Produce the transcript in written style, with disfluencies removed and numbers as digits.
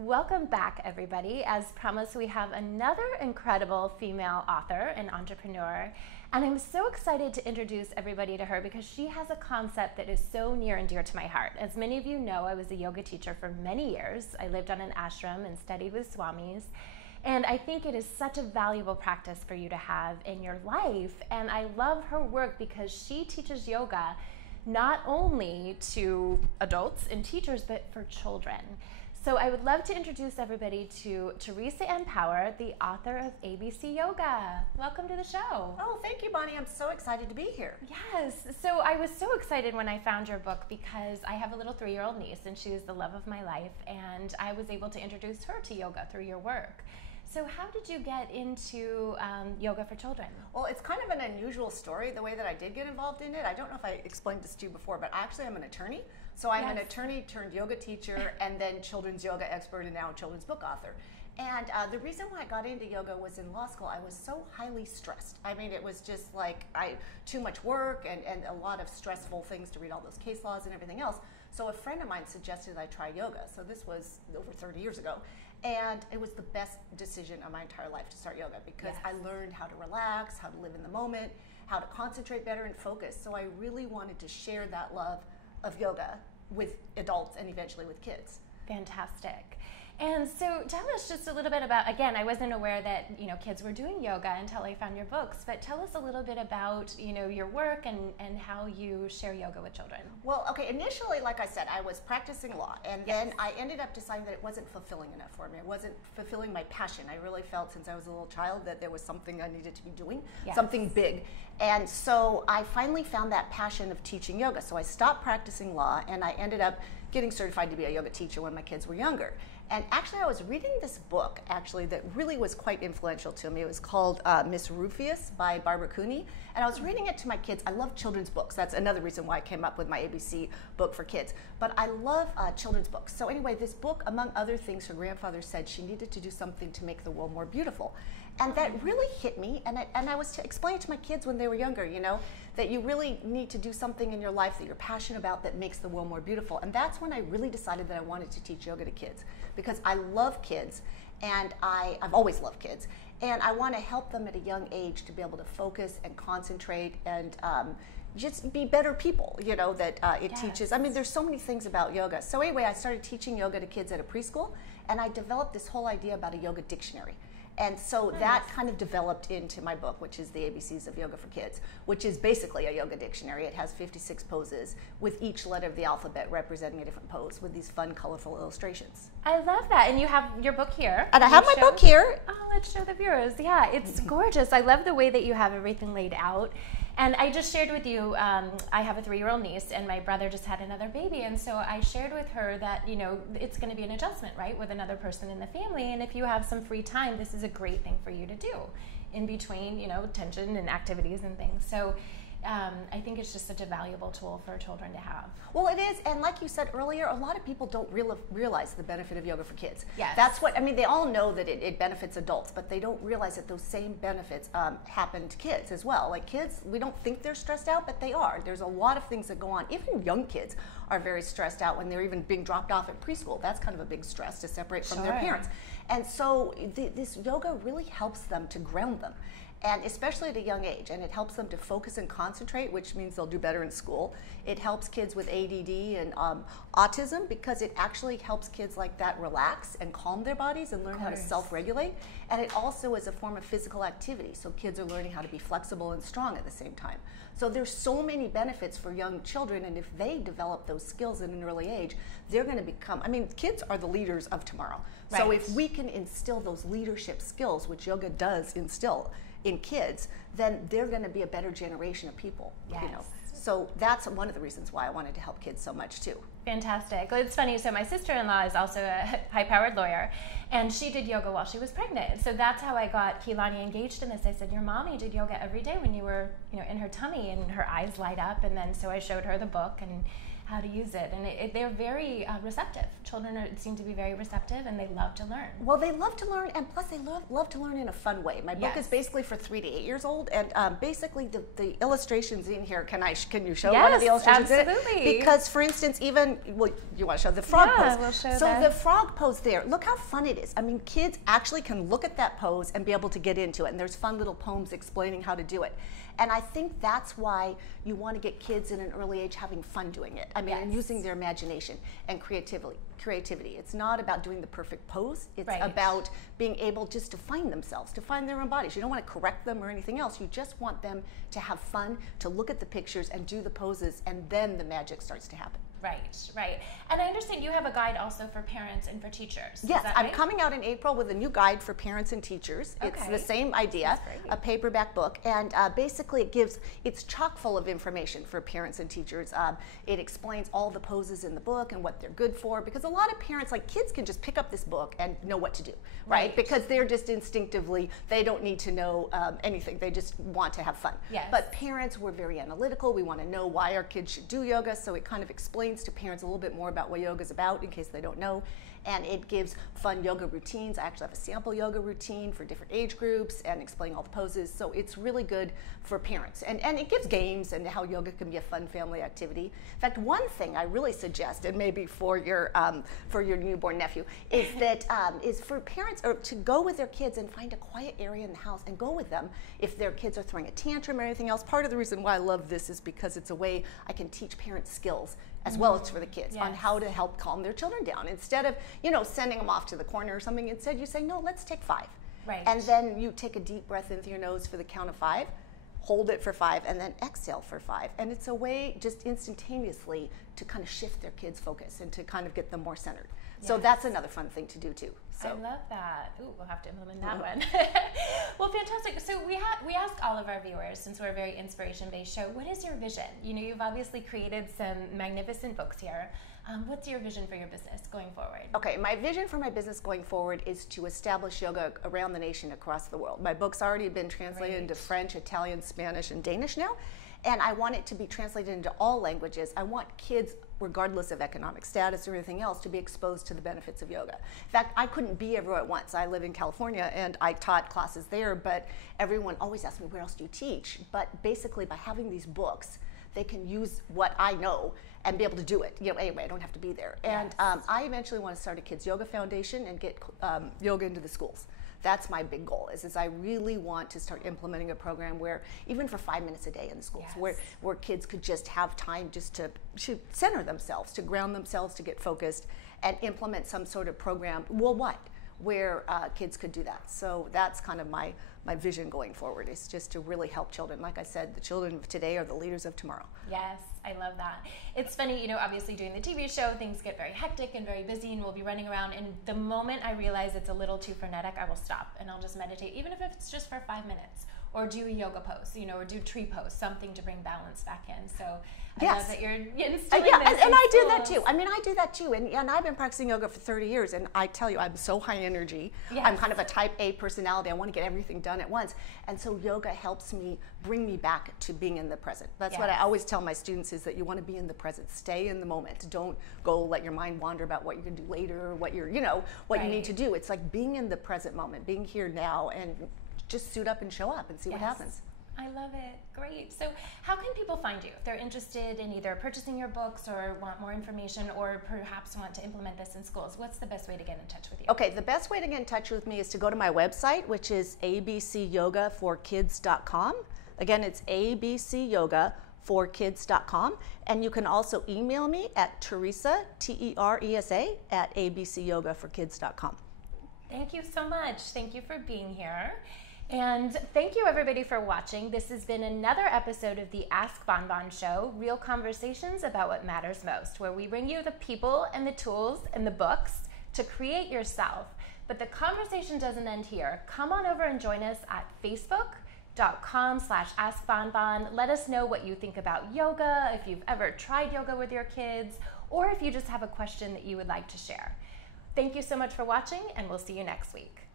Welcome back, everybody. As promised, we have another incredible female author and entrepreneur, and I'm so excited to introduce everybody to her because she has a concept that is so near and dear to my heart. As many of you know, I was a yoga teacher for many years. I lived on an ashram and studied with swamis, and I think it is such a valuable practice for you to have in your life, and I love her work because she teaches yoga not only to adults and teachers, but for children. So I would love to introduce everybody to Teresa and Power, the author of ABC Yoga. Welcome to the show. Oh, thank you, Bonnie. I'm so excited to be here. Yes. So I was so excited when I found your book because I have a little 3-year-old niece and she is the love of my life, and I was able to introduce her to yoga through your work. So how did you get into yoga for children? Well, it's kind of an unusual story, the way that I did get involved in it. I don't know if I explained this to you before, but actually I'm an attorney. So I'm an attorney turned yoga teacher and then children's yoga expert and now children's book author. And the reason why I got into yoga was in law school, I was so highly stressed. I mean, it was just like too much work and a lot of stressful things to read all those case laws and everything else. So a friend of mine suggested I try yoga. So this was over 30 years ago. And it was the best decision of my entire life to start yoga because I learned how to relax, how to live in the moment, how to concentrate better and focus. So I really wanted to share that love of yoga with adults and eventually with kids. Fantastic. And so tell us just a little bit about, again, I wasn't aware that, kids were doing yoga until I found your books, but tell us a little bit about, your work and how you share yoga with children. Well, okay, initially, like I said, I was practicing law, and then I ended up deciding that it wasn't fulfilling enough for me. It wasn't fulfilling my passion. I really felt since I was a little child that there was something I needed to be doing, something big. And so I finally found that passion of teaching yoga. So I stopped practicing law, and I ended up getting certified to be a yoga teacher when my kids were younger. And actually, I was reading this book, that really was quite influential to me. It was called Miss Rufus by Barbara Cooney. And I was reading it to my kids. I love children's books. That's another reason why I came up with my ABC book for kids. But I love children's books. So anyway, this book, among other things, her grandfather said she needed to do something to make the world more beautiful. And that really hit me. And I was to explain it to my kids when they were younger, that you really need to do something in your life that you're passionate about that makes the world more beautiful. And that's when I really decided that I wanted to teach yoga to kids because I love kids and I've always loved kids. And I want to help them at a young age to be able to focus and concentrate and just be better people, that it teaches. I mean, there's so many things about yoga. So anyway, I started teaching yoga to kids at a preschool, and I developed this whole idea about a yoga dictionary. And so that kind of developed into my book, which is the ABCs of Yoga for Kids, which is basically a yoga dictionary. It has 56 poses with each letter of the alphabet representing a different pose with these fun, colorful illustrations. I love that. And you have your book here. And I have my book here. Oh, let's show the viewers. Yeah, it's gorgeous. I love the way that you have everything laid out. And I just shared with you, I have a 3-year-old niece, and my brother just had another baby, and so I shared with her that, it's going to be an adjustment, right, with another person in the family, and if you have some free time, this is a great thing for you to do in between, tension and activities and things. So I think it's just such a valuable tool for children to have. Well, it is, and like you said earlier, a lot of people don't realize the benefit of yoga for kids. Yes. That's what, they all know that it benefits adults, but they don't realize that those same benefits happen to kids as well. Like kids, we don't think they're stressed out, but they are. There's a lot of things that go on. Even young kids are very stressed out when they're even being dropped off at preschool. That's kind of a big stress to separate from their parents. And so this yoga really helps them to ground them. And especially at a young age, and it helps them to focus and concentrate, which means they'll do better in school. It helps kids with ADD and autism because it actually helps kids like that relax and calm their bodies and learn how to self-regulate. And it also is a form of physical activity, so kids are learning how to be flexible and strong at the same time. So there's so many benefits for young children, and if they develop those skills at an early age, they're going to become, kids are the leaders of tomorrow. Right. So if we can instill those leadership skills, which yoga does instill in kids, then they're going to be a better generation of people. Yes. So that's one of the reasons why I wanted to help kids so much too. Fantastic. Well, it's funny, so my sister-in-law is also a high-powered lawyer, and she did yoga while she was pregnant. So that's how I got Keelani engaged in this. I said, your mommy did yoga every day when you were in her tummy, and her eyes light up. And then so I showed her the book and how to use it, and they're very receptive. Children seem to be very receptive, and they love to learn. Well, they love to learn, and plus they love to learn in a fun way. My book is basically for 3 to 8 years old, and basically the illustrations in here. Can you show one of the illustrations? Absolutely. Because, for instance, even you want to show the frog pose? Yeah, we'll show so that. The frog pose there. Look how fun it is. I mean, kids actually can look at that pose and be able to get into it. And there's fun little poems explaining how to do it. And I think that's why you want to get kids in an early age having fun doing it. I mean, and using their imagination and creativity. It's not about doing the perfect pose. It's about being able just to find themselves, to find their own bodies. You don't want to correct them or anything else. You just want them to have fun, to look at the pictures and do the poses, and then the magic starts to happen. Right. And I understand you have a guide also for parents and for teachers. Yes, I'm coming out in April with a new guide for parents and teachers. It's the same idea, a paperback book, and basically it's chock full of information for parents and teachers. It explains all the poses in the book and what they're good for, because a lot of parents, like kids, can just pick up this book and know what to do, right? Because they're just instinctively, they don't need to know anything. They just want to have fun. Yes. But parents, we're very analytical. We want to know why our kids should do yoga, so it kind of explains to parents a little bit more about what yoga is about in case they don't know. And it gives fun yoga routines. I actually have a sample yoga routine for different age groups and explain all the poses. So it's really good for parents. And it gives games and how yoga can be a fun family activity. In fact, one thing I really suggest, and maybe for your newborn nephew, is that is for parents to go with their kids and find a quiet area in the house and go with them if their kids are throwing a tantrum or anything else. Part of the reason why I love this is because it's a way I can teach parents skills as well as for the kids on how to help calm their children down. Instead of, sending them off to the corner or something, instead you say, no, let's take 5. Right. And then you take a deep breath in through your nose for the count of 5, hold it for 5, and then exhale for 5. And it's a way just instantaneously to kind of shift their kids' focus and to kind of get them more centered. So that's another fun thing to do too. So. I love that. Ooh, we'll have to implement that one. Well, fantastic. So we ask all of our viewers, since we're a very inspiration-based show, what is your vision? You've obviously created some magnificent books here. What's your vision for your business going forward? Okay, my vision for my business going forward is to establish yoga around the nation, across the world. My book's already been translated into French, Italian, Spanish, and Danish now. And I want it to be translated into all languages. I want kids, regardless of economic status or anything else, to be exposed to the benefits of yoga. In fact, I couldn't be everywhere at once. I live in California and I taught classes there, but everyone always asks me, where else do you teach? But basically, by having these books, they can use what I know and be able to do it. Anyway, I don't have to be there. And I eventually want to start a kids yoga foundation and get yoga into the schools. That's my big goal, is I really want to start implementing a program where, even for 5 minutes a day in the schools, where kids could just have time just to center themselves, to ground themselves, to get focused, and implement some sort of program worldwide where kids could do that. So that's kind of my vision going forward, is just to really help children. Like I said, the children of today are the leaders of tomorrow. Yes, I love that. It's funny, obviously doing the TV show, things get very hectic and very busy, and we'll be running around, and the moment I realize it's a little too frenetic, I will stop and I'll just meditate, even if it's just for 5 minutes, or do a yoga pose, or do tree pose, something to bring balance back in. So I love that you're instilling this. And I do that too. I mean, I do that too. And I've been practicing yoga for 30 years, and I tell you, I'm so high energy. Yes. I'm kind of a type A personality. I want to get everything done at once. And so yoga helps me bring me back to being in the present. That's what I always tell my students, is that you want to be in the present. Stay in the moment. Don't go let your mind wander about what you're going to do later, or what you need to do. It's like being in the present moment, being here now, and just suit up and show up and see what happens. I love it. Great. So how can people find you if they're interested in either purchasing your books or want more information, or perhaps want to implement this in schools? What's the best way to get in touch with you? Okay, the best way to get in touch with me is to go to my website, which is abcyogaforkids.com. Again, it's abcyogaforkids.com. And you can also email me at Teresa, Teresa, at abcyogaforkids.com. Thank you so much. Thank you for being here. And thank you everybody for watching. This has been another episode of the Ask Bonbon Show, real conversations about what matters most, where we bring you the people and the tools and the books to create yourself. But the conversation doesn't end here. Come on over and join us at facebook.com/askbonbon. Let us know what you think about yoga, if you've ever tried yoga with your kids, or if you just have a question that you would like to share. Thank you so much for watching, and we'll see you next week.